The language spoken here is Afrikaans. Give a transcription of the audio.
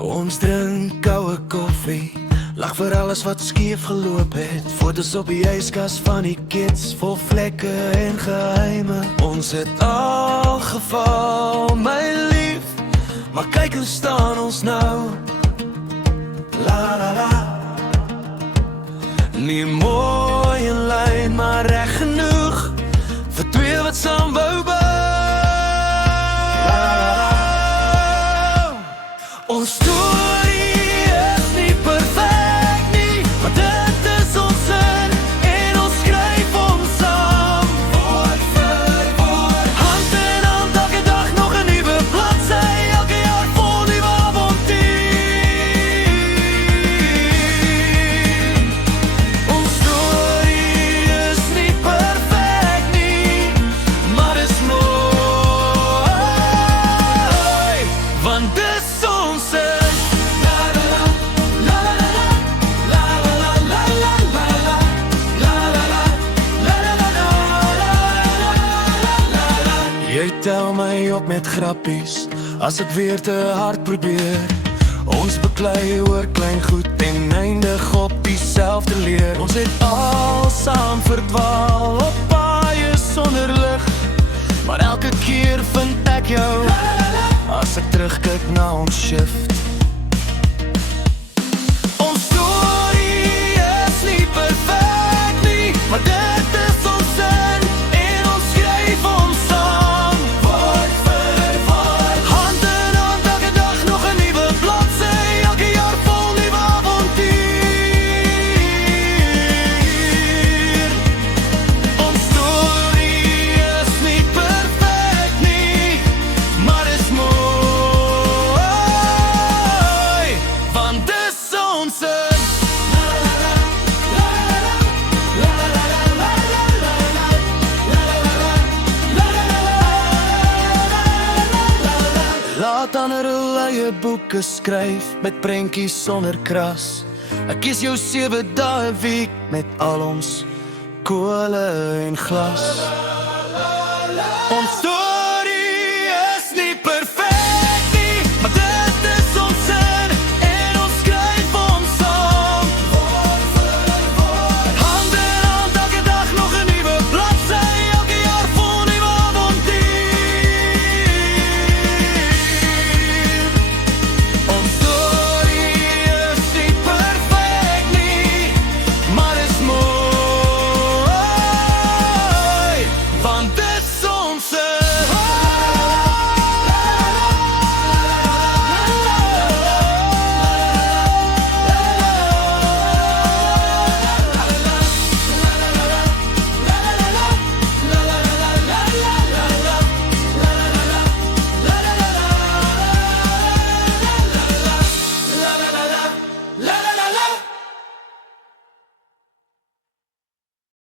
Ons drink koue koffie, lag vir alles wat skeef geloop het. Foto's op die yskas van die kids, vol vlekke en geheime. Ons het al geval, my lief, maar kyk hoe staan ons nou. La la la. Nie mooi in lyn, maar reg genoeg vir twee wat saam wou bou. Ons storie is nie perfek nie, maar dit is ons sin en ons skryf hom saam. Woord vir woord, hand in hand, elke dag nog 'n nuwe bladsy, elke jaar vol nuwe avontuur. Ons storie is nie perfek nie, maar dis mooi, want dis ons sin. La la la, la la la, la la la, la la la, la la la, la la la, la la la. Jy tel my op met grappies, as ek weer te hard probeer. Ons beklei oor klein goed en eindig op dieselfde leer. Ons het al saam verdwaal op paaie sonder lig, maar elke keer vind ek jou as ek terugkyk na ons shift. Ons storie is nie perfek nie, maar dit is ons sin en ons skryf hom saam. Woord vir woord, hand in hand, elke dag nog 'n nuwe bladsy, elke jaar vol nuwe avontuur. Ons storie is nie perfek nie, maar is mooi, want dis ons sin. La la la, la la la, la la la, la la la, la la la, la la la, la la. Laat ander hul eie boeke skryf met prentjies sonder kras. Ek kies jou 7 dae 'n week met al ons kole en glas. Ons